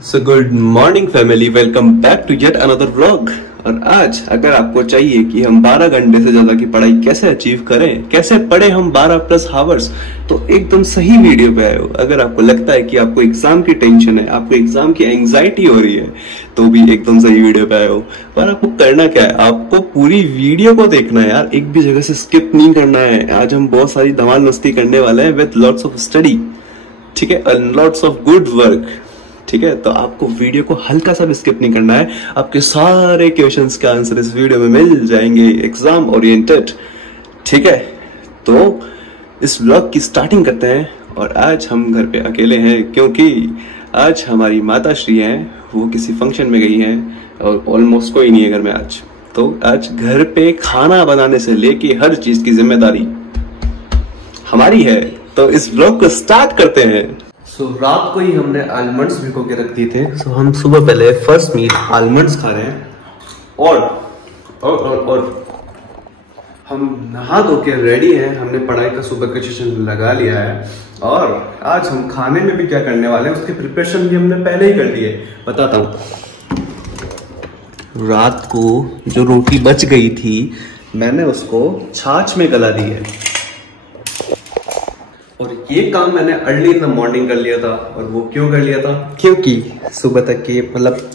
So good morning family, welcome back to yet another vlog. और आज अगर आपको चाहिए कि हम 12 घंटे से ज्यादा की पढ़ाई कैसे अचीव करें, कैसे पढ़े हम 12+ आवर्स, तो एकदम सही वीडियो पे आए हो। अगर आपको लगता है कि आपको एग्जाम की टेंशन है, आपको एग्जाम की एंजाइटी हो रही है, तो भी एकदम सही वीडियो पे आए हो। पर आपको करना क्या है, आपको पूरी वीडियो को देखना है यार, एक भी जगह से स्किप नहीं करना है। आज हम बहुत सारी धमाल मस्ती करने वाले हैं विद लॉट्स ऑफ स्टडी, ठीक है, और लॉट्स ऑफ गुड वर्क, ठीक है। तो आपको वीडियो को हल्का सा भी स्किप नहीं करना है। आपके सारे क्वेश्चंस का आंसर इस वीडियो में मिल जाएंगे, एग्जाम ओरिएंटेड, ठीक है। तो इस व्लॉग की स्टार्टिंग करते हैं। और आज हम घर पे अकेले हैं क्योंकि आज हमारी माता श्री हैं, वो किसी फंक्शन में गई हैं और ऑलमोस्ट कोई नहीं है घर में आज। तो आज घर पे खाना बनाने से लेके हर चीज की जिम्मेदारी हमारी है। तो इस व्लॉग को स्टार्ट करते हैं। रात को ही हमने आलमंड्स भिगो के रख दिए थे। हम सुबह पहले फर्स्ट मील आलमंड्स खा रहे हैं और हम नहा धो के रेडी हैं। हमने पढ़ाई का सुबह का सेशन लगा लिया है और आज हम खाने में भी क्या करने वाले हैं उसके प्रिपरेशन भी हमने पहले ही कर लिए। बताता हूँ। रात को जो रोटी बच गई थी मैंने उसको छाछ में गला दी है और ये काम मैंने अर्ली इन द मॉर्निंग कर लिया था। और वो क्यों कर लिया था, क्योंकि सुबह तक के मतलब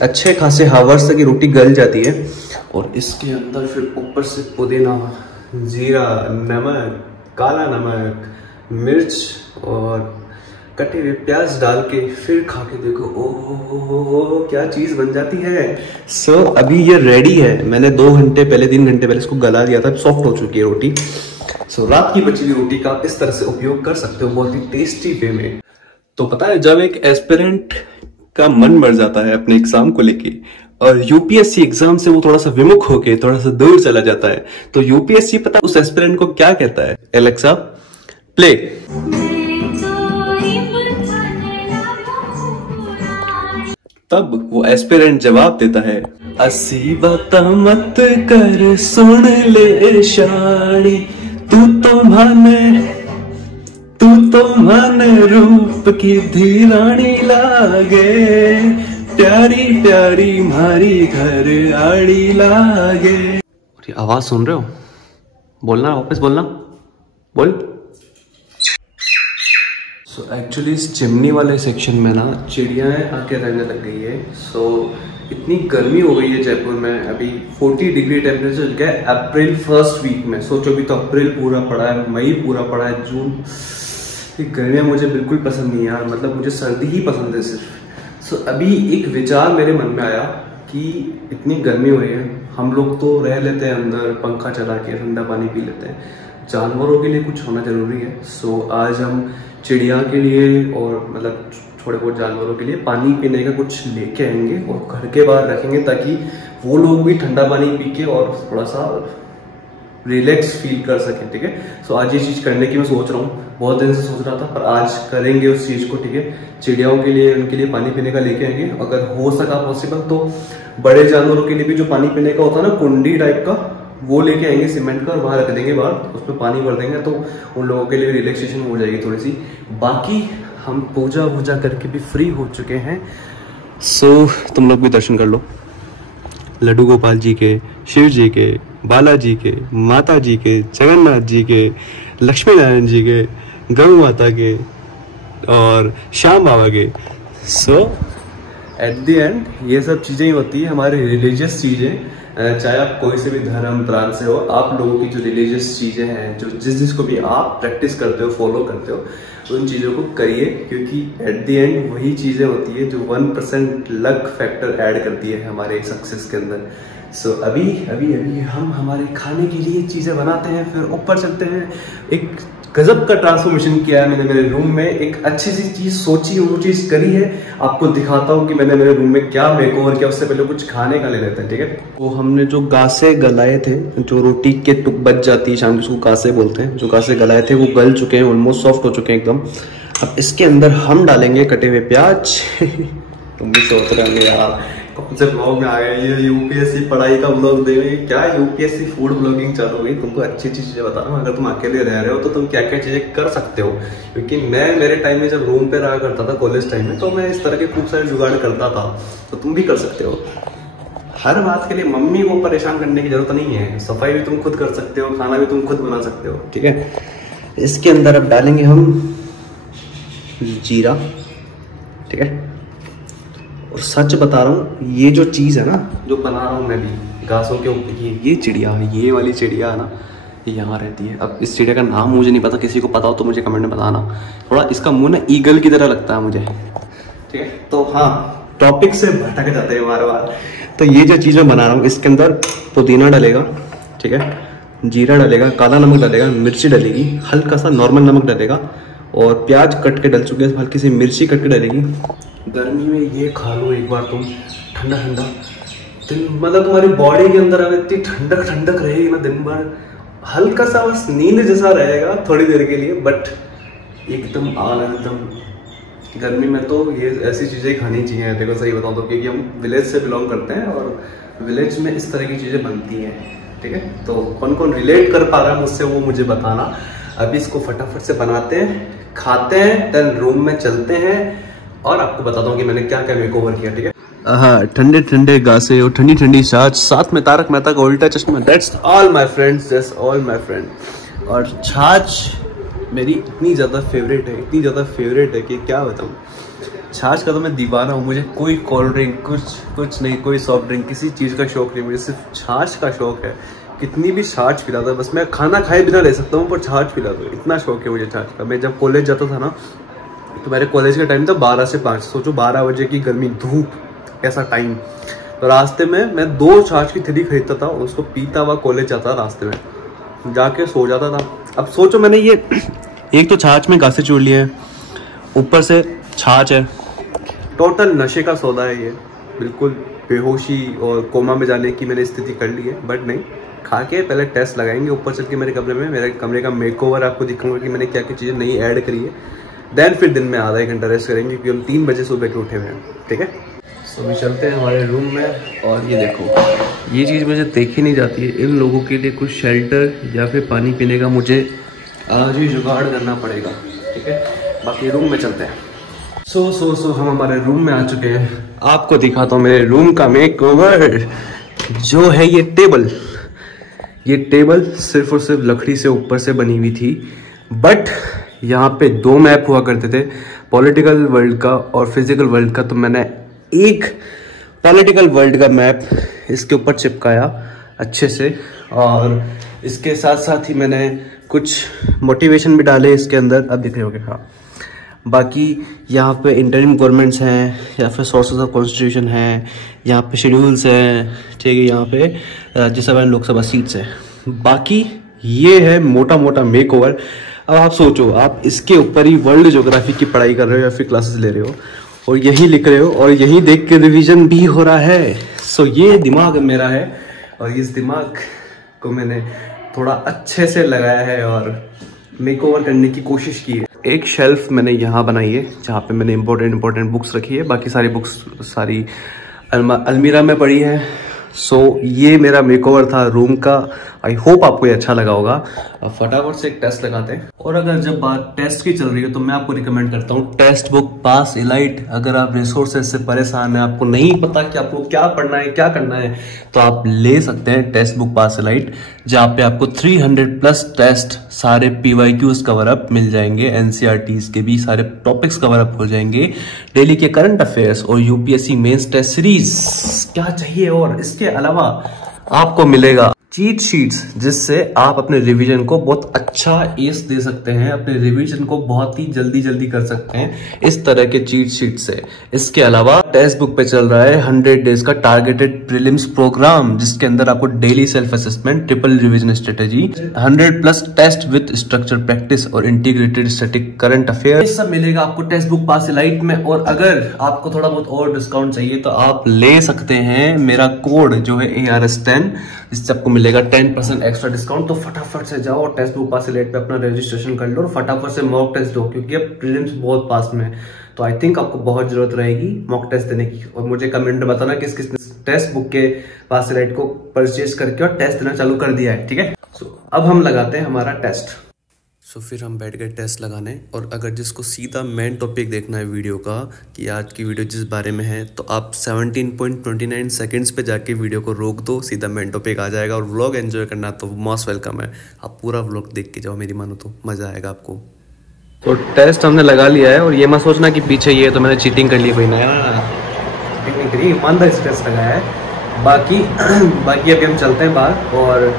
अच्छे खासे हावर्स तक की रोटी गल जाती है और इसके अंदर फिर ऊपर से पुदीना, जीरा, नमक, काला नमक, मिर्च और कटे हुए प्याज डाल के फिर खा के देखो, ओह क्या चीज बन जाती है। सो अभी ये रेडी है। मैंने 2 घंटे पहले 3 घंटे पहले इसको गला दिया था, सॉफ्ट हो चुकी है रोटी। रात की बची हुई रोटी का इस तरह से उपयोग कर सकते हो बहुत ही टेस्टी वे में। तो पता है, जब एक एस्पिरेंट का मन मर जाता है अपने एग्जाम को लेके और यूपीएससी एग्जाम से वो थोड़ा सा विमुख होके थोड़ा सा दूर चला जाता है, तो यूपीएससी पता उस एस्पिरेंट को क्या कहता है? Alexa play. तब वो एस्पिरेंट जवाब देता है, अस्सी बात मत कर सुन ले शानी, तू तो मन रूप की धीरानी लागे, प्यारी प्यारी मारी घर आड़ी लागे। आवाज सुन रहे हो? बोलना, वापस बोलना, बोल। सो एक्चुअली इस चिमनी वाले सेक्शन में ना चिड़ियाँ आके रहने लग गई है। इतनी गर्मी हो गई है जयपुर में, अभी 40 डिग्री टेम्परेचर गया अप्रैल फर्स्ट वीक में। सोचो, भी तो अप्रैल पूरा पड़ा है, मई पूरा पड़ा है, जून। ये गर्मियाँ मुझे बिल्कुल पसंद नहीं यार, मतलब मुझे सर्दी ही पसंद है सिर्फ। अभी एक विचार मेरे मन में आया कि इतनी गर्मी हो रही है, हम लोग तो रह लेते हैं अंदर पंखा चला के, ठंडा पानी पी लेते हैं, जानवरों के लिए कुछ होना जरूरी है। आज हम चिड़िया के लिए और मतलब थोड़े बहुत जानवरों के लिए पानी पीने का कुछ लेके आएंगे और घर के बाहर रखेंगे ताकि वो लोग भी ठंडा पानी पी के और थोड़ा सा रिलैक्स फील कर सकें, ठीक है। आज ये चीज़ करने की मैं सोच रहा हूँ, बहुत दिन से सोच रहा था, पर आज करेंगे उस चीज़ को, ठीक है। चिड़ियाओं के लिए, उनके लिए पानी पीने का लेके आएंगे। अगर हो सका पॉसिबल तो बड़े जानवरों के लिए भी जो पानी पीने का होता है ना, कुंडी टाइप का, वो लेके आएंगे सीमेंट का और वहां रख देंगे बाहर, उसमें पानी भर देंगे, तो उन लोगों के लिए रिलैक्सेशन हो जाएगी थोड़ी सी। बाकी हम पूजा वूजा करके भी फ्री हो चुके हैं। तुम लोग भी दर्शन कर लो, लड्डू गोपाल जी के, शिव जी के, बालाजी के, माता जी के, जगन्नाथ जी के, लक्ष्मी नारायण जी के, गौ माता के और श्याम बाबा के। एट द एंड ये सब चीज़ें ही होती है हमारी रिलीजियस चीज़ें। चाहे आप कोई से भी धर्म प्रांत से हो, आप लोगों की जो रिलीजियस चीज़ें हैं, जो जिसको भी आप प्रैक्टिस करते हो, फॉलो करते हो, उन चीज़ों को करिए, क्योंकि एट द एंड वही चीज़ें होती है जो 1% लक फैक्टर ऐड करती है हमारे सक्सेस के अंदर। अभी हम हमारे खाने के लिए चीज़ें बनाते हैं, फिर ऊपर चलते हैं। एक गजब का ट्रांसफॉर्मेशन किया है मैंने मेरे रूम में, एक अच्छी सी चीज़ सोची, वो चीज़ करी है। आपको दिखाता हूँ कि मैंने मेरे रूम में क्या मेकओवर किया। उससे पहले कुछ खाने का ले लेते हैं, ठीक है। तो हमने जो गासे गलाए थे, जो रोटी के टुक बच जाती है शाम को, उसको गासे बोलते हैं, जो गासे गलाए थे वो गल चुके हैं, ऑलमोस्ट सॉफ्ट हो चुके हैं एकदम। अब इसके अंदर हम डालेंगे कटे हुए प्याज। तुम भी सोच रहे होंगे यार कौन से ब्लॉग में आ गए ये यूपीएससी पढ़ाई का ब्लॉग दे रहे, क्या यूपीएससी फूड ब्लॉगिंग चालू हुई। तुमको अच्छी अच्छी चीजें बता रहा हूँ, अगर तुम अकेले रह रहे हो तो तुम क्या क्या चीजें कर सकते हो। क्योंकि मैं मेरे टाइम में जब रूम पे रहा करता था कॉलेज टाइम में, तो मैं इस तरह के खूब सारे जुगाड़ करता था, तो तुम भी कर सकते हो। हर बात के लिए मम्मी को परेशान करने की जरूरत नहीं है, सफाई भी तुम खुद कर सकते हो, खाना भी तुम खुद बना सकते हो। ठीक है, इसके अंदर अब डालेंगे हम जीरा। ठीक है, और सच बता रहा हूँ, ये जो चीज़ है ना जो बना रहा हूँ मैं भी घासों के ऊपर, ये चिड़िया, ये वाली चिड़िया है ना, ये यहाँ रहती है। अब इस चिड़िया का नाम मुझे नहीं पता, किसी को पता हो तो मुझे कमेंट में बताना। थोड़ा इसका मुंह ना ईगल की तरह लगता है मुझे। ठीक है, तो हाँ, टॉपिक से भटक जाते हैं बार बार। तो ये जो चीज़ मैं बना रहा हूँ, इसके अंदर पुदीना डलेगा, ठीक है, जीरा डलेगा, काला नमक डलेगा, मिर्ची डलेगी, हल्का सा नॉर्मल नमक डलेगा, और प्याज कट के डल चुके हैं, हल्की सी मिर्ची कट के डलेगी। गर्मी में ये खा लो एक बार तुम, ठंडा ठंडा, मतलब तुम्हारी बॉडी के अंदर अगर इतनी ठंडक ठंडक रहेगी ना दिन भर, हल्का सा बस नींद जैसा रहेगा थोड़ी देर के लिए, बट एकदम एकदम गर्मी में तो ये ऐसी चीज़ें खानी चाहिए। देखो सही बताऊँ तो, क्योंकि हम विलेज से बिलोंग करते हैं और विलेज में इस तरह की चीज़ें बनती हैं। ठीक है, तो कौन कौन रिलेट कर पा रहा है मुझसे वो मुझे बताना। अभी इसको फटाफट से बनाते हैं, खाते हैं, देन रूम में चलते हैं और आपको बताता हूँ कि मैंने क्या क्या मेकओवर किया। ठीक है, हाँ, ठंडे ठंडे गासे और ठंडी ठंडी छाछ, साथ में तारक मेहता का उल्टा चश्मा। That's all my friends, that's all my friend. और छाछ मेरी इतनी ज़्यादा फेवरेट है, इतनी ज़्यादा फेवरेट है कि क्या बताऊँ। छाछ का तो मैं दीवाना हूँ, मुझे कोई कोल्ड ड्रिंक कुछ नहीं, कोई सॉफ्ट ड्रिंक, किसी चीज़ का शौक नहीं, मुझे सिर्फ छाछ का शौक है। कितनी भी छाछ पिला दो, बस मैं खाना खाए बिना रह सकता हूँ, पर छाछ पिला दो, इतना शौक है मुझे छाछ का। मैं जब कॉलेज जाता था ना, तो मेरे कॉलेज का टाइम था 12 से 5, सोचो 12 बजे की गर्मी, धूप, ऐसा टाइम। तो रास्ते में मैं 2 छाछ की थैली खरीदता था, उसको पीता हुआ कॉलेज जाता, रास्ते में जाके सो जाता था। अब सोचो, मैंने ये एक तो छाछ में घासे चूर लिए हैं, ऊपर से छाछ है, टोटल नशे का सौदा है ये। बिल्कुल बेहोशी और कोमा में जाने की मैंने स्थिति कर ली है, बट नहीं, खा के पहले टेस्ट लगाएंगे, ऊपर चल के मेरे कमरे में, मेरे कमरे का मेकओवर आपको दिखाऊंगा कि मैंने क्या क्या चीज़ें नई ऐड करी है। देन फिर दिन में आधा 1 घंटा रेस्ट करेंगे, क्योंकि हम 3 बजे सुबह के उठे हुए हैं। ठीक है, तो अभी चलते हैं हमारे रूम में। और ये देखो, ये चीज़ मुझे देखी नहीं जाती है, इन लोगों के लिए कुछ शेल्टर या फिर पानी पीने का मुझे आज ही जुगाड़ करना पड़ेगा। ठीक है, बाकी रूम में चलते हैं। सो हम हमारे रूम में आ चुके हैं। आपको दिखाता हूँ मेरे रूम का मेकओवर। जो है ये टेबल सिर्फ और सिर्फ लकड़ी से ऊपर से बनी हुई थी, बट यहाँ पे 2 मैप हुआ करते थे, पॉलिटिकल वर्ल्ड का और फिजिकल वर्ल्ड का। तो मैंने एक पॉलिटिकल वर्ल्ड का मैप इसके ऊपर चिपकाया अच्छे से, और इसके साथ साथ ही मैंने कुछ मोटिवेशन भी डाले इसके अंदर, अब दिख रहे होंगे। हाँ, बाकी यहाँ पे इंटरिम गवर्नमेंट्स हैं, या फिर सोर्सेज ऑफ कॉन्स्टिट्यूशन हैं, यहाँ पे शेड्यूल्स हैं, ठीक है, यहाँ पे राज्यसभा लोकसभा सीट्स हैं। बाकी ये है मोटा मोटा मेकओवर। अब आप सोचो, आप इसके ऊपर ही वर्ल्ड ज्योग्राफी की पढ़ाई कर रहे हो या फिर क्लासेस ले रहे हो, और यही लिख रहे हो, और यही देख के रिवीजन भी हो रहा है। सो ये दिमाग मेरा है, और इस दिमाग को मैंने थोड़ा अच्छे से लगाया है और मेकओवर करने की कोशिश की है। एक शेल्फ मैंने यहाँ बनाई है, जहाँ पे मैंने इंपॉर्टेंट बुक्स रखी है, बाकी सारी बुक्स सारी अलमीरा में पड़ी है। सो ये मेरा मेकओवर था रूम का। आई होप आपको ये अच्छा लगा होगा। अब फटाफट से एक टेस्ट लगाते हैं। और अगर जब बात टेस्ट की चल रही है, तो मैं आपको रिकमेंड करता हूँ टेक्स्ट बुक पास इलाइट। अगर आप रिसोर्सेज से परेशान हैं, आपको नहीं पता कि आपको क्या पढ़ना है, क्या करना है, तो आप ले सकते हैं टेक्स्ट बुक पास इलाइट, जहाँ पे आपको 300+ टेस्ट, सारे PYQs कवर अप मिल जाएंगे, NCERTs के भी सारे टॉपिक्स कवर अप हो जाएंगे, डेली के करंट अफेयर्स और UPSC मेंस टेस्ट सीरीज। क्या चाहिए? और इसके अलावा आपको मिलेगा चीट शीट्स, जिससे आप अपने रिवीजन को बहुत अच्छा एस दे सकते हैं, अपने रिवीजन को बहुत ही जल्दी कर सकते हैं इस तरह के चीट शीट से। इसके अलावा टेक्स्ट बुक पे चल रहा है 100 डेज का टारगेटेड प्रीलिम्स प्रोग्राम, जिसके अंदर आपको daily self assessment, triple revision strategy, 100+ test with structure practice और इंटीग्रेटेड स्टैटिक करंट अफेयर, ये सब मिलेगा आपको टेक्स्ट बुक पास इलाइट में। और अगर आपको थोड़ा बहुत और डिस्काउंट चाहिए, तो आप ले सकते हैं मेरा कोड जो है ARS10, इससे आपको मिलेगा 10% एक्स्ट्रा डिस्काउंट। तो फटाफट से जाओ टेक्स्ट बुक पास इलाइट पे अपना रजिस्ट्रेशन कर लो और फटाफट से मॉक टेस्ट दो, क्योंकि अब प्रीलिम्स बहुत पास में है। तो आई थिंक आपको बहुत जरूरत रहेगी मॉक टेस्ट देने की। और मुझे कमेंट में बताना किस किस टेस्ट बुक के पास से राइट को परचेज करके और टेस्ट देना चालू कर दिया है, ठीक है। अब हम लगाते हैं हमारा टेस्ट। फिर हम बैठ गए टेस्ट लगाने। और अगर जिसको सीधा मेन टॉपिक देखना है वीडियो का कि आज की वीडियो जिस बारे में है, तो आप 17.29 सेकंड्स पे जाके वीडियो को रोक दो, सीधा मेन टॉपिक आ जाएगा। और व्लॉग एंजॉय करना तो मोस्ट वेलकम है, आप पूरा व्लॉग देख के जाओ, मेरी मानो तो मज़ा आएगा आपको। तो टेस्ट हमने लगा लिया है और ये मत सोचना कि पीछे ये तो मैंने चीटिंग कर ली, कोई नया चीटिंग नहीं करी, ईमानदारी से टेस्ट लगाया है। बाकी अभी हम चलते हैं बाहर और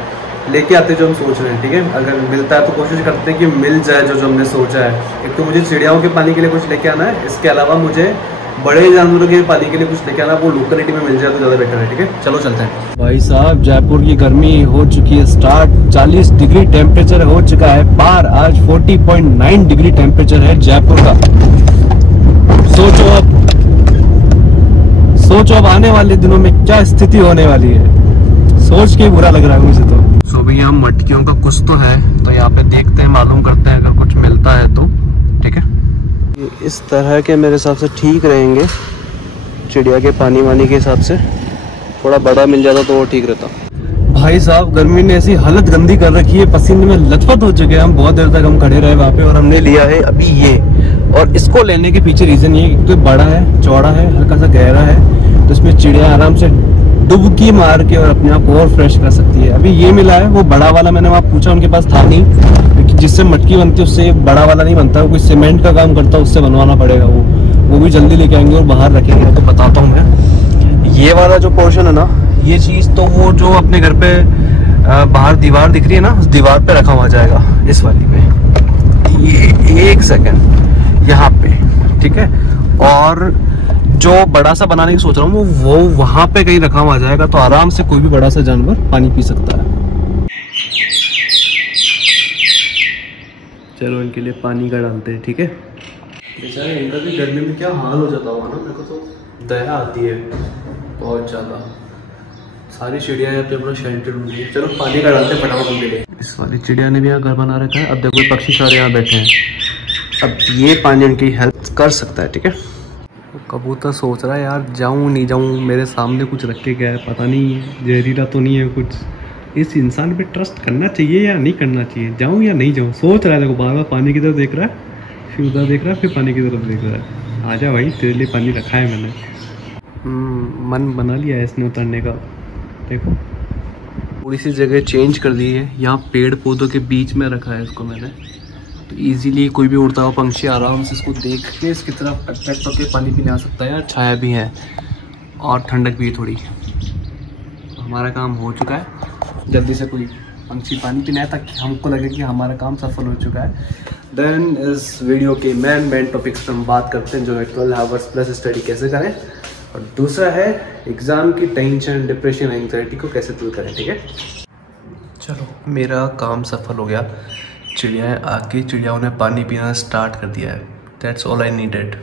लेके आते जो हम सोच रहे हैं, ठीक है। अगर मिलता है तो कोशिश करते हैं कि मिल जाए जो हमने सोचा है। एक तो मुझे चिड़ियाओं के पानी के लिए कुछ लेके आना है, इसके अलावा मुझे बड़े जानवरों के पानी के लिए कुछ लेके आना, वो लोकेलिटी में मिल जाए तो ज़्यादा बेटर है, ठीक है। चलो चलते हैं। भाई साहब जयपुर की गर्मी हो चुकी है स्टार्ट, 40 डिग्री टेम्परेचर हो चुका है पार। आज 40.9 डिग्री टेम्परेचर है जयपुर का। सोचो अब आने वाले दिनों में क्या स्थिति होने वाली है, सोच के बुरा लग रहा है मुझे तो। भैया हम मटकियों का कुछ तो है, तो यहाँ पे देखते हैं, मालूम करते हैं अगर कुछ मिलता है तो, ठीक है। इस तरह के मेरे हिसाब से ठीक रहेंगे, चिड़िया के पानी वानी के हिसाब से। थोड़ा बड़ा मिल जाता तो वो ठीक रहता। भाई साहब गर्मी ने ऐसी हालत गंदी कर रखी है, पसीने में लथपथ हो चुके हैं हम। बहुत देर तक हम खड़े रहे वहाँ पे और हमने लिया है अभी ये। और इसको लेने के पीछे रीजन ये तो बड़ा है, चौड़ा है, हल्का सा गहरा है, तो इसमें चिड़िया आराम से डुबकी मार के और अपने आप को और फ्रेश कर सकती है। अभी ये मिला है, वो बड़ा वाला मैंने वहाँ पूछा, उनके पास था नहीं, क्योंकि जिससे मटकी बनती है उससे बड़ा वाला नहीं बनता, कोई सीमेंट का काम करता है, उससे बनवाना पड़ेगा। वो भी जल्दी लेके आएंगे और बाहर रखेंगे। तो बताता हूँ मैं, ये वाला जो पोर्शन है ना, ये चीज़ तो वो जो अपने घर पे बाहर दीवार दिख रही है ना, उस दीवार पे रखा हुआ जाएगा, इस वाली पे। ये 1 सेकेंड यहाँ पे, ठीक है। और जो बड़ा सा बनाने की सोच रहा हूँ वो वहां पे कहीं रखा हुआ जाएगा, तो आराम से कोई भी बड़ा सा जानवर पानी पी सकता है। चलो इनके लिए पानी का डालते हैं, ठीक है। बेचारे इनका भी गर्मी में क्या हाल हो जाता होगा ना, मेरे को तो दया आती है बहुत ज़्यादा। सारी चिड़िया यहाँ पे अपना शेल्टर ढूंढ रही है। चलो पानी का डालते हैं फटाफट उनके लिए। इस वाली चिड़िया ने भी यहाँ घर बना रखा है। अब देखो पक्षी सारे यहाँ बैठे हैं, अब ये पानी उनकी हेल्प कर सकता है, ठीक है। कबूतर सोच रहा है यार जाऊं नहीं जाऊं, मेरे सामने कुछ रख के गया है, पता नहीं जहरीला तो नहीं है कुछ। इस इंसान पे ट्रस्ट करना चाहिए या नहीं करना चाहिए, जाऊं या नहीं जाऊं, सोच रहा है। देखो बार बार पानी की तरफ देख रहा है, फिर उधर देख रहा है, फिर पानी की तरफ देख रहा है। आजा भाई, तेरे लिए पानी रखा है मैंने। मन बना लिया है इसने उतरने का। देखो थोड़ी सी जगह चेंज कर दी है, यहाँ पेड़ पौधों के बीच में रखा है इसको मैंने, तो इजीली कोई भी उड़ता हुआ पंछी आराम से इसको देख के इसकी तरफ अट्रैक्ट होकर पानी पीने आ सकता है। यार छाया भी है और ठंडक भी है थोड़ी। तो हमारा काम हो चुका है, जल्दी से कोई पंछी पानी पीना है ताकि हमको लगे कि हमारा काम सफल हो चुका है। देन इस वीडियो के मेन टॉपिक्स पर हम बात करते हैं, जो है 12 आवर्स प्लस स्टडी कैसे करें, और दूसरा है एग्ज़ाम की टेंशन, डिप्रेशन, एंग्जाइटी को कैसे दूर करें, ठीक है। चलो मेरा काम सफल हो गया, चिड़ियाएँ आके चिड़ियाओं ने पानी पीना स्टार्ट कर दिया है। That's all I needed.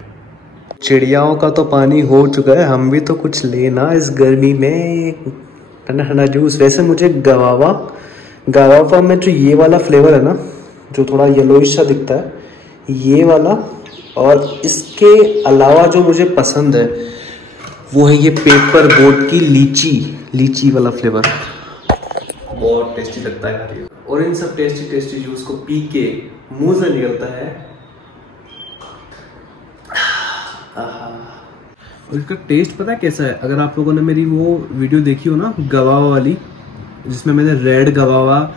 चिड़ियाओं का तो पानी हो चुका है, हम भी तो कुछ लेना इस गर्मी में, ठंडा ठंडा जूस। वैसे मुझे गवावा में जो ये वाला फ्लेवर है ना, जो थोड़ा येलोइश सा दिखता है, ये वाला, और इसके अलावा जो मुझे पसंद है वो है ये पेपर बोट की लीची वाला फ्लेवर, बहुत टेस्टी लगता है यार। और इन सब टेस्टी जूस को पी के मुंह से निकलता है और इसका टेस्ट पता है कैसा है। अगर आप लोगों ने मेरी वो वीडियो देखी हो ना गवावा वाली, जिसमें मैंने रेड गवावा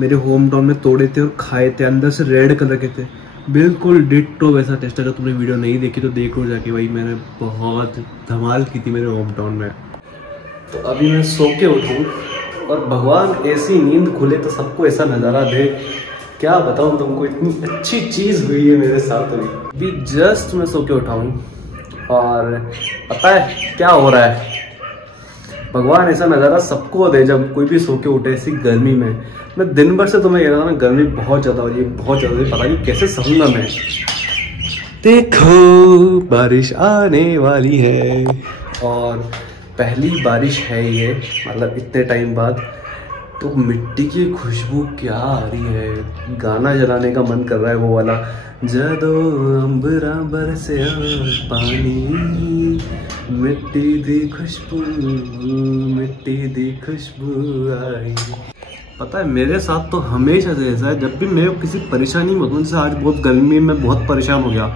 मेरे होम टाउन में तोड़े थे और खाए थे, अंदर से रेड कलर के थे, बिल्कुल डिट्टो वैसा टेस्ट। अगर तुमने वीडियो नहीं देखी तो देख लो जाके भाई, मैंने बहुत धमाल की थी मेरे होम टाउन में। तो अभी मैं सो के उठूँ और भगवान ऐसी नींद खुले तो सबको ऐसा नज़ारा दे, क्या बताऊँ तुमको, इतनी अच्छी चीज़ हुई है मेरे साथ। अभी जस्ट मैं सो के उठा हूँ और पता है क्या हो रहा है, भगवान ऐसा नज़ारा सबको दे जब कोई भी सो के उठे ऐसी गर्मी में। मैं दिन भर से तुम्हें कह रहा था ना, गर्मी बहुत ज़्यादा हो रही है, बहुत ज़्यादा, पता नहीं कैसे सहूँगा मैं। देखो बारिश आने वाली है और पहली बारिश है ये, मतलब इतने टाइम बाद। तो मिट्टी की खुशबू क्या आ रही है, गाना जलाने का मन कर रहा है वो वाला, जदो अंबरा बरसे पानी, मिट्टी दी खुशबू, मिट्टी दी खुशबू आई। पता है मेरे साथ तो हमेशा से ऐसा है, जब भी मैं किसी परेशानी में होता हूँ, जैसे आज बहुत गर्मी में बहुत परेशान हो गया,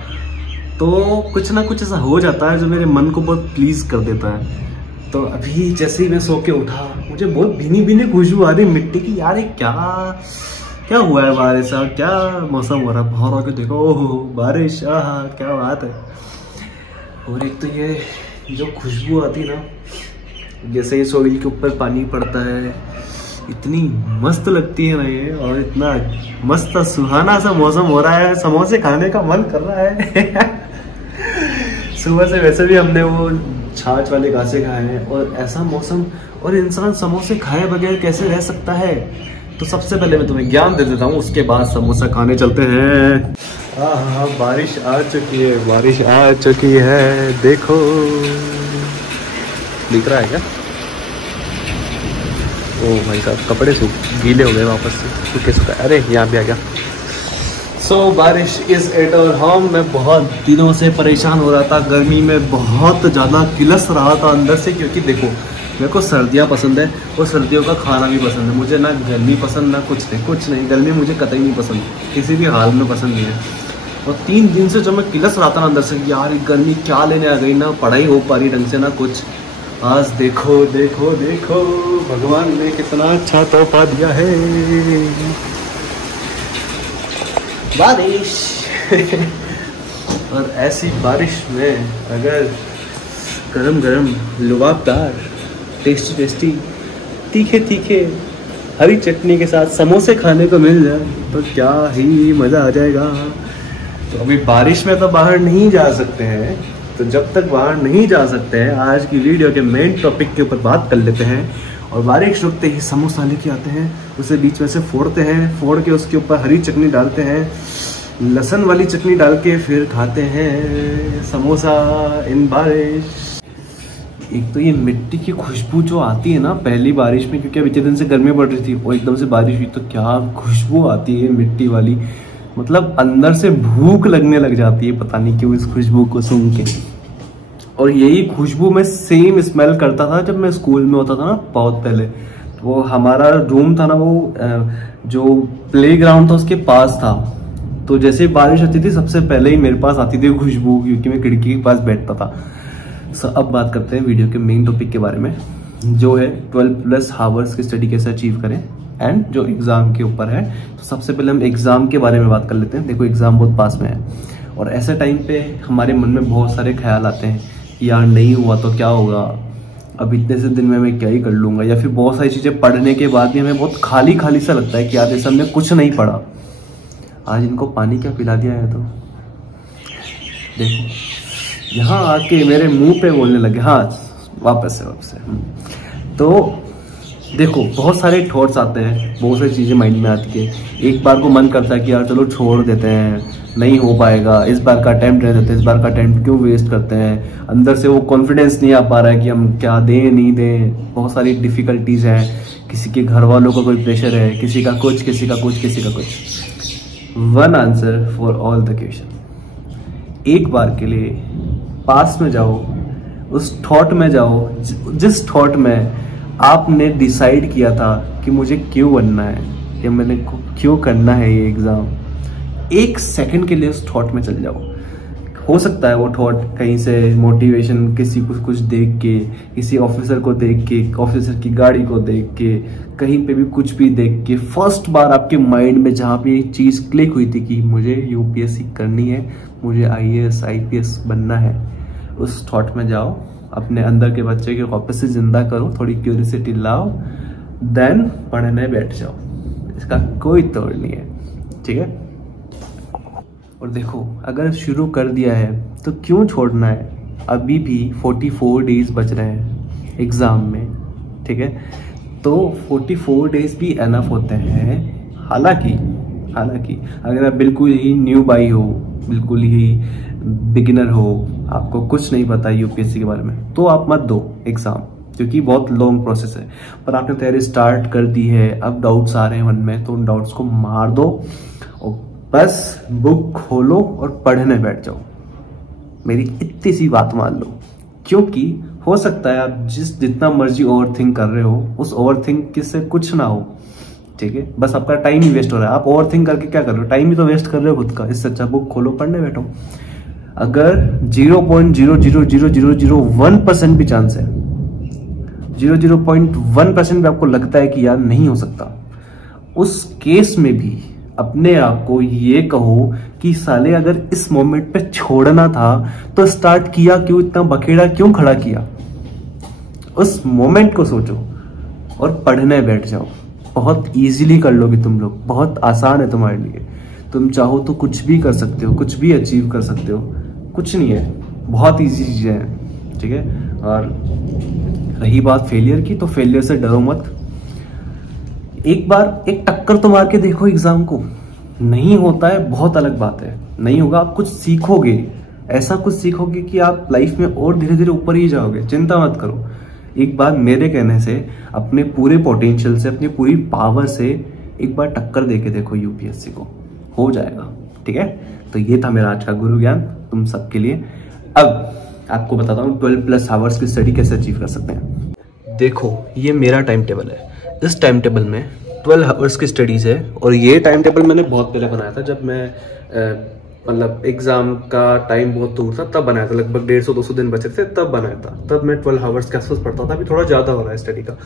तो कुछ ना कुछ ऐसा हो जाता है जो मेरे मन को बहुत प्लीज कर देता है। तो अभी जैसे ही मैं सो के उठा, मुझे बहुत भीनी भीनी खुशबू आ रही मिट्टी की। यार ये क्या हुआ है बाहर, ऐसा क्या मौसम हो रहा है, बाहर आके देखो, ओहो बारिश, आहा क्या बात है। और एक तो ये जो खुशबू आती है ना, जैसे ही सोइल के ऊपर पानी पड़ता है, इतनी मस्त लगती है ना ये, और इतना मस्त सुहाना सा मौसम हो रहा है, समोसे खाने का मन कर रहा है। सुबह से वैसे भी हमने वो छाछ वाले गासे खाए हैं, और ऐसा मौसम, और इंसान समोसे खाए बगैर कैसे रह सकता है। तो सबसे पहले मैं तुम्हें ज्ञान दे देता हूँ, उसके बाद समोसा खाने चलते हैं। हाँ, बारिश आ चुकी है, बारिश आ चुकी है, देखो दिख रहा है क्या? ओ भाई साहब, कपड़े गीले हो गए वापस से, सूखे। अरे यहाँ भी आ गया। सो बारिश इज एट आवर होम। मैं बहुत दिनों से परेशान हो रहा था, गर्मी में बहुत ज़्यादा किलस रहा था अंदर से, क्योंकि देखो मेरे को सर्दियाँ पसंद है और सर्दियों का खाना भी पसंद है। मुझे ना गर्मी पसंद, ना कुछ नहीं। गर्मी मुझे कतई नहीं पसंद, किसी भी हाल में पसंद नहीं है। और 3 दिन से जो मैं किलस रहा था ना अंदर से, यार गर्मी क्या लेने आ गई, ना पढ़ाई हो पा रही ढंग से ना कुछ। आज देखो देखो देखो भगवान ने कितना अच्छा तोहफा दिया है, बारिश। और ऐसी बारिश में अगर गरम गरम लुबाबदार टेस्टी तीखे हरी चटनी के साथ समोसे खाने को मिल जाए तो क्या ही मज़ा आ जाएगा। तो अभी बारिश में तो बाहर नहीं जा सकते हैं, तो जब तक बाहर नहीं जा सकते हैं, आज की वीडियो के मेन टॉपिक के ऊपर बात कर लेते हैं। और बारिश रुकते ही समोसा लेके आते हैं, उसे बीच में से फोड़ते हैं, फोड़ के उसके ऊपर हरी चटनी डालते हैं, लहसुन वाली चटनी डाल के फिर खाते हैं समोसा इन बारिश। एक तो ये मिट्टी की खुशबू जो आती है ना पहली बारिश में, क्योंकि अभी इतने दिन से गर्मी पड़ रही थी और एकदम से बारिश हुई, तो क्या खुशबू आती है मिट्टी वाली, मतलब अंदर से भूख लगने लग जाती है, पता नहीं क्यों इस खुशबू को सुन के। और यही खुशबू मैं सेम स्मेल करता था जब मैं स्कूल में होता था ना बहुत पहले। तो वो हमारा रूम था ना, वो जो प्लेग्राउंड था उसके पास था, तो जैसे बारिश आती थी सबसे पहले ही मेरे पास आती थी खुशबू, क्योंकि मैं खिड़की के पास बैठता था। सो अब बात करते हैं वीडियो के मेन टॉपिक के बारे में, जो है 12+ आवर्स की स्टडी कैसे अचीव करें, एंड जो एग्ज़ाम के ऊपर है। तो सबसे पहले हम एग्ज़ाम के बारे में बात कर लेते हैं। देखो एग्ज़ाम बहुत पास में है, और ऐसे टाइम पे हमारे मन में बहुत सारे ख्याल आते हैं कि यार नहीं हुआ तो क्या होगा, अब इतने से दिन में मैं क्या ही कर लूँगा, या फिर बहुत सारी चीज़ें पढ़ने के बाद भी हमें बहुत खाली खाली सा लगता है कि यार जैसे हमने कुछ नहीं पढ़ा। आज इनको पानी क्या पिला दिया है, तो देखो यहाँ आके मेरे मुंह पे बोलने लगे। हाँ वापस से तो देखो बहुत सारे थॉट्स आते हैं, बहुत सारी चीज़ें माइंड में आती है। एक बार को मन करता है कि यार चलो छोड़ देते हैं, नहीं हो पाएगा, इस बार का अटेम्प्ट नहीं देते, इस बार का अटेम्प्ट क्यों वेस्ट करते हैं। अंदर से वो कॉन्फिडेंस नहीं आ पा रहा है कि हम क्या दें नहीं दें, बहुत सारी डिफ़िकल्टीज़ हैं, किसी के घर वालों का कोई प्रेशर है, किसी का कुछ किसी का कुछ। One answer for all the question. एक बार के लिए पास में जाओ, उस थॉट में जाओ जिस थॉट में आपने डिसाइड किया था कि मुझे क्यों बनना है, या मैंने क्यों करना है ये एग्ज़ाम। 1 सेकंड के लिए उस थॉट में चल जाओ। हो सकता है वो थॉट कहीं से मोटिवेशन, किसी को कुछ देख के, किसी ऑफिसर को देख के, ऑफिसर की गाड़ी को देख के, कहीं पे भी कुछ भी देख के, फर्स्ट बार आपके माइंड में जहाँ पे एक चीज़ क्लिक हुई थी कि मुझे यूपीएससी करनी है, मुझे आईएएस आईपीएस बनना है, उस थॉट में जाओ, अपने अंदर के बच्चे के वापस से जिंदा करो, थोड़ी क्यूरियोसिटी लाओ, देन पढ़ने बैठ जाओ। इसका कोई तोड़ नहीं है, ठीक है। और देखो अगर शुरू कर दिया है तो क्यों छोड़ना है। अभी भी 44 डेज बच रहे हैं एग्ज़ाम में, ठीक है। तो 44 डेज भी एनफ होते हैं। हालांकि अगर आप बिल्कुल ही न्यू बाई हो, बिल्कुल ही बिगिनर हो, आपको कुछ नहीं पता यूपीएससी के बारे में, तो आप मत दो एग्ज़ाम, क्योंकि बहुत लॉन्ग प्रोसेस है। पर आपने तैयारी स्टार्ट कर दी है, अब डाउट्स आ रहे हैं मन में, तो उन डाउट्स को मार दो और बस बुक खोलो और पढ़ने बैठ जाओ। मेरी इतनी सी बात मान लो, क्योंकि हो सकता है आप जितना मर्जी ओवर थिंक कर रहे हो, उस ओवर थिंक से कुछ ना हो, ठीक है। बस आपका टाइम ही वेस्ट हो रहा है। आप ओवर थिंक करके क्या कर रहे हो, टाइम ही तो वेस्ट कर रहे हो खुद का। इससे अच्छा बुक खोलो, पढ़ने बैठो। अगर 0.00001% भी चांस है, 0.01% भी आपको लगता है कि यार नहीं हो सकता, उस केस में भी अपने आप को ये कहो कि साले अगर इस मोमेंट पे छोड़ना था तो स्टार्ट किया क्यों, इतना बखेड़ा क्यों खड़ा किया। उस मोमेंट को सोचो और पढ़ने बैठ जाओ। बहुत इजीली कर लोगे तुम लोग, बहुत आसान है तुम्हारे लिए। तुम चाहो तो कुछ भी कर सकते हो, कुछ भी अचीव कर सकते हो, कुछ नहीं है, बहुत इजी चीजें हैं, ठीक है। और रही बात फेलियर की, तो फेलियर से डरो मत। एक बार एक टक्कर तो मार के देखो एग्जाम को। नहीं होता है बहुत अलग बात है, नहीं होगा, आप कुछ सीखोगे, ऐसा कुछ सीखोगे कि आप लाइफ में और धीरे धीरे ऊपर ही जाओगे। चिंता मत करो। एक बार मेरे कहने से, अपने पूरे पोटेंशियल से, अपनी पूरी पावर से एक बार टक्कर देके देखो यूपीएससी को, हो जाएगा, ठीक है। तो ये था मेरा आज का गुरु ज्ञान तुम सबके लिए। अब आपको बताता हूँ 12+ आवर्स की स्टडी कैसे अचीव कर सकते हैं। देखो, ये मेरा टाइम टेबल है। इस टाइम टेबल में 12 आवर्स की स्टडीज है, और ये टाइम टेबल मैंने बहुत पहले बनाया था, जब मैं मतलब एग्जाम का टाइम बहुत दूर था तब बनाया था। लगभग 150-200 दिन बचे थे तब बनाया था। तब मैं 12 आवर्स के आसपास पढ़ता था। अभी थोड़ा ज्यादा हो रहा है स्टडी का,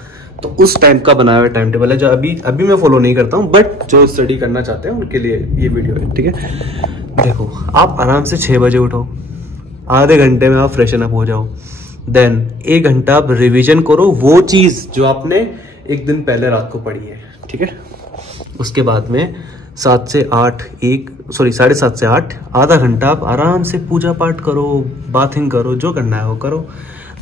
तो उस टाइम का बनाया हुआ टाइम टेबल है जो अभी मैं फॉलो नहीं करता हूँ, बट जो स्टडी करना चाहते हैं उनके लिए ये वीडियो है, ठीक है। देखो, आप आराम से 6 बजे उठो, आधे घंटे में आप फ्रेशन अप हो जाओ, देन 1 घंटा आप रिविजन करो वो चीज जो आपने एक दिन पहले रात को पढ़ी है, ठीक है। उसके बाद में 7 से 8 7:30 से 8 आधा घंटा आप आराम से पूजा पाठ करो, बाथिंग करो, जो करना है वो करो।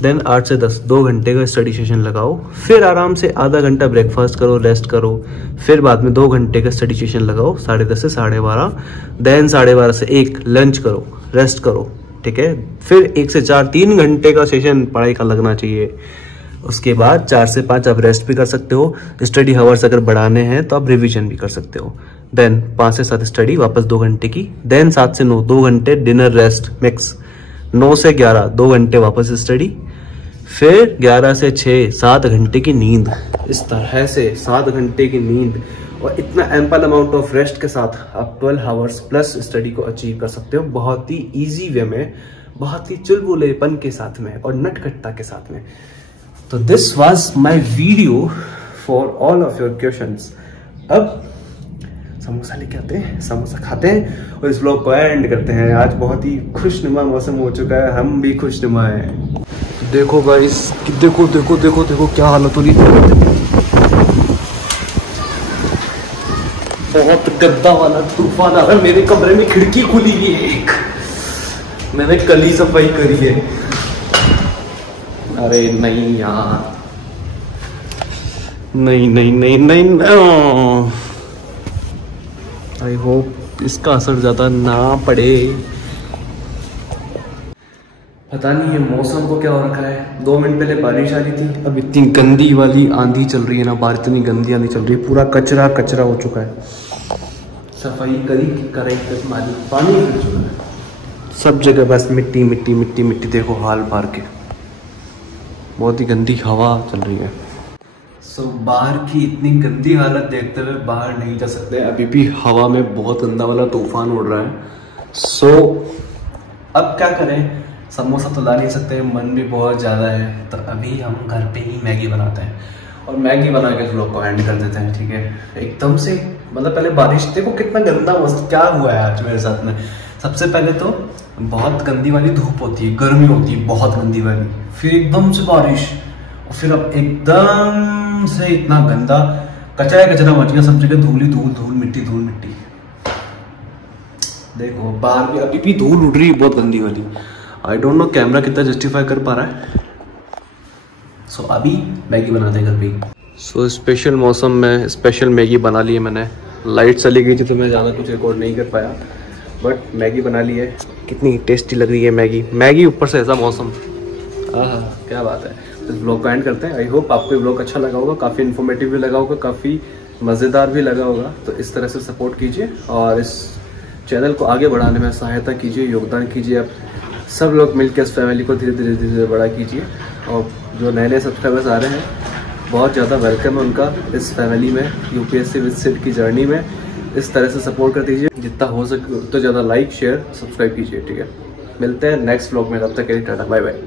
देन 8 से 10 2 घंटे का स्टडी सेशन लगाओ। फिर आराम से आधा घंटा ब्रेकफास्ट करो, रेस्ट करो। फिर बाद में 2 घंटे का स्टडी सेशन लगाओ, 10:30 से 12:30। देन 12:30 से 1 लंच करो, रेस्ट करो, ठीक है। फिर 1 से 4 3 घंटे का सेशन पढ़ाई का लगना चाहिए। उसके बाद 4 से 5 आप रेस्ट भी कर सकते हो। स्टडी हावर्स अगर बढ़ाने हैं तो आप रिवीजन भी कर सकते हो। देन 5 से 7 स्टडी, वापस 2 घंटे की। देन 7 से 9 2 घंटे डिनर रेस्ट मिक्स। 9 से 11 2 घंटे वापस स्टडी। फिर 11 से 6 7 घंटे की नींद। इस तरह से 7 घंटे की नींद और इतना एम्पल अमाउंट ऑफ रेस्ट के साथ आप 12 आवर्स प्लस स्टडी को अचीव कर सकते हो, बहुत ही ईजी वे में, बहुत ही चुलबुलेपन के साथ में और नटखटता के साथ में। तो this was my video for all of your questions. अब समोसा लेके आते हैं, समोसा खाते हैं और इस व्लॉग को एंड करते हैं। आज बहुत ही खुशनुमा मौसम हो चुका है, हम भी खुशनुमा हैं। देखो गाइस, देखो देखो देखो देखो क्या हालत हो रही है। बहुत गंदा वाला तूफान आ रहा है। मेरे कमरे में खिड़की खुली हुई है एक, मैंने कल ही सफाई करी है। अरे नहीं यार, नहीं नहीं नहीं नहीं, नहीं। आई होप इसका असर ज्यादा ना पड़े। पता नहीं ये मौसम को क्या हो रखा है। 2 मिनट पहले बारिश आ रही थी, अब इतनी गंदी वाली आंधी चल रही है ना, बाहर इतनी गंदी आंधी चल रही है, पूरा कचरा कचरा हो चुका है। सफाई करी मारी, पानी फिर चुका है सब जगह, बस मिट्टी मिट्टी मिट्टी मिट्टी। देखो हाल बाहर के, बहुत ही गंदी हवा चल रही है। सो बाहर की इतनी गंदी हालत देखते हुए बाहर नहीं जा सकते। अभी भी हवा में बहुत गंदा वाला तूफान उड़ रहा है। सो अब क्या करें, समोसा तो ला नहीं सकते, मन भी बहुत ज़्यादा है, तो अभी हम घर पे ही मैगी बनाते हैं और मैगी बना के व्लॉग को एंड कर देते हैं, ठीक है। एकदम से मतलब पहले बारिश, देखो कितना गंदा मौसम क्या हुआ है आज मेरे साथ में। सबसे पहले तो बहुत गंदी वाली धूप होती है, गर्मी होती है बहुत गंदी वाली, फिर एकदम से बारिश, और फिर अब एकदम से इतना गंदा कचरा कचरा मच गया सब जगह, धूल ही धूल, धूल मिट्टी धूल मिट्टी। देखो बाहर भी अभी भी धूल उड़ रही है बहुत गंदी वाली। आई डोंट नो कैमरा कितना जस्टिफाई कर पा रहा है। सो अभी मैगी बनाते हैं घर पे। सो स्पेशल मौसम में स्पेशल मैगी बना ली है मैंने। लाइट चली गई थी तो मैं ज़्यादा कुछ रिकॉर्ड नहीं कर पाया, बट मैगी बना ली है। कितनी टेस्टी लग रही है मैगी, मैगी ऊपर से ऐसा मौसम, हाँ क्या बात है। इस ब्लॉग को एंड करते हैं। आई होप आपको ये ब्लॉग अच्छा लगा होगा, काफ़ी इन्फॉर्मेटिव भी लगा होगा, काफ़ी मज़ेदार भी लगा होगा। तो इस तरह से सपोर्ट कीजिए और इस चैनल को आगे बढ़ाने में सहायता कीजिए, योगदान कीजिए। आप सब लोग मिलकर इस फैमिली को धीरे धीरे धीरे बड़ा कीजिए। और जो नए नए सब्सक्राइबर्स आ रहे हैं, बहुत ज़्यादा वेलकम है उनका इस फैमिली में, यूपीएससी विद सिड की जर्नी में। इस तरह से सपोर्ट कर दीजिए, जितना हो सके उतना ज़्यादा लाइक शेयर सब्सक्राइब कीजिए, ठीक है। मिलते हैं नेक्स्ट व्लॉग में, तब तक के लिए टाटा बाय बाय।